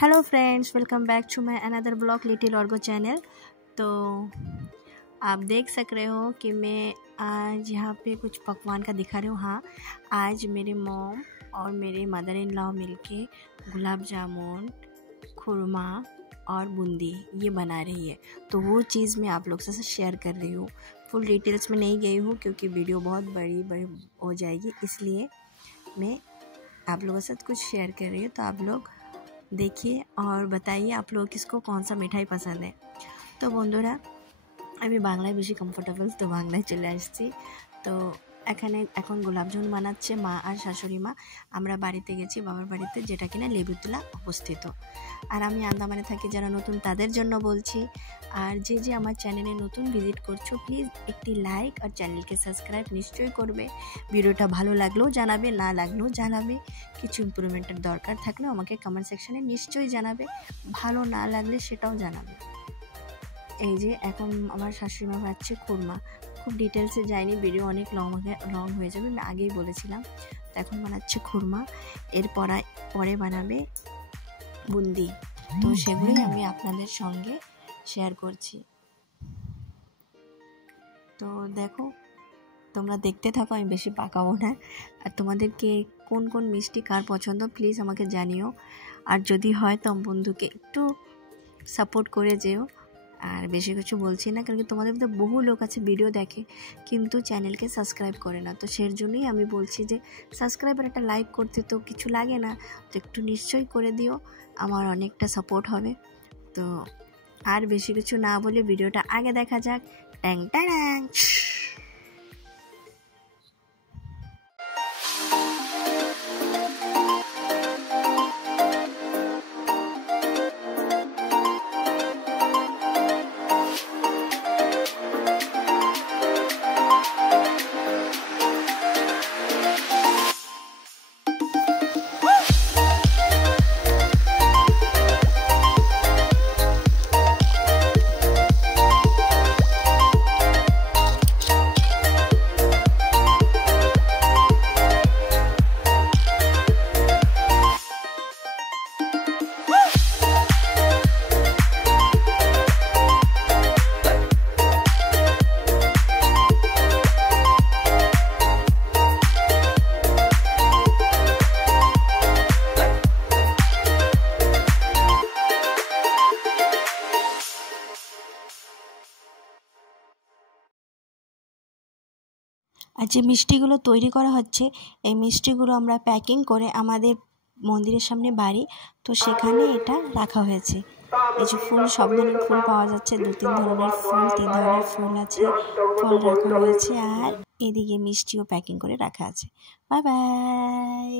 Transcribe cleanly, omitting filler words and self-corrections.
Hello friends, welcome back to my another blog little Orgo channel. तो आप देख सक रहे हो कि मैं आज यहाँ पे कुछ पकवान का दिखा रही हूँ। हाँ, आज मेरे मॉम और मेरे मदर इन लॉ मिलके गुलाब जामुन, खुरमा और बूंदी ये बना रही है। तो वो चीज़ मैं आप लोग से शेयर कर रही हूँ। फुल डिटेल्स में नहीं गई हूँ क्योंकि वीडियो बहुत बड़ी हो जाएगी, इसलिए मैं आप लोगों के साथ कुछ शेयर कर रही हूँ। तो आप लोग देखिए और बताइए आप लोग किसको कौन सा मिठाई पसंद है। तो বন্ধুরা আমি বাংলায় বেশি কমফোর্টেবল, তো বাংলায় চলে আসছি। তো এখন গোলাপ জামুন বানাচ্ছে মা আর শাশুড়ি মা। আমরা বাড়িতে গেছি, বাবার বাড়িতে, যেটা কিনা লেবুতলা অবস্থিত। আর আমি আন্দামানে থাকি, যারা নতুন তাদের জন্য বলছি। আর যে আমার চ্যানেলে নতুন ভিজিট করছো, প্লিজ একটি লাইক আর চ্যানেলকে সাবস্ক্রাইব নিশ্চয়ই করবে। ভিডিওটা ভালো লাগলেও জানাবে, না লাগলেও জানাবে। কিছু ইমপ্রুভমেন্টের দরকার থাকলেও আমাকে কমেন্ট সেকশনে নিশ্চয়ই জানাবে, ভালো না লাগলে সেটাও জানাবে। এই যে এখন আমার শাশুড়ি মা বানাচ্ছে খুরমা। খুব ডিটেলসে যায়নি, ভিডিও অনেক লং হয়ে যাবে, আমি আগেই বলেছিলাম। তো এখন বানাচ্ছে খুরমা, পরে বানাবে বুন্দি। তো সেগুলোই আমি আপনাদের সঙ্গে শেয়ার করছি। তো দেখো, তোমরা দেখতে থাকো, আমি বেশি পাকাবো না। আর তোমাদেরকে কোন কোন মিষ্টি কার পছন্দ প্লিজ আমাকে জানিও। আর যদি হয় তো বন্ধুকে একটু সাপোর্ট করে যেও। আর বেশি কিছু বলছি না, কারণ তোমাদের মধ্যে বহু লোক আছে ভিডিও দেখে কিন্তু চ্যানেলকে সাবস্ক্রাইব করে না। তো সেই জন্যই আমি বলছি যে সাবস্ক্রাইব আর একটা লাইক করতে তো কিছু লাগে না, তো একটু নিশ্চয়ই করে দিও, আমার অনেকটা সাপোর্ট হবে। তো আর বেশি কিছু না বলে ভিডিওটা আগে দেখা যাক। ট্যাং ট্যাং। আর যে মিষ্টিগুলো তৈরি করা হচ্ছে, এই মিষ্টিগুলো আমরা প্যাকিং করে আমাদের মন্দিরের সামনে বাড়ি, তো সেখানে এটা রাখা হয়েছে। এই যে ফুল, সব ধরনের ফুল পাওয়া যাচ্ছে, 2-3 ধরনের ফুল, 3 ধরনের ফুল আছে, ফল রাখা হয়েছে। আর এদিকে মিষ্টিও প্যাকিং করে রাখা আছে। Bye bye.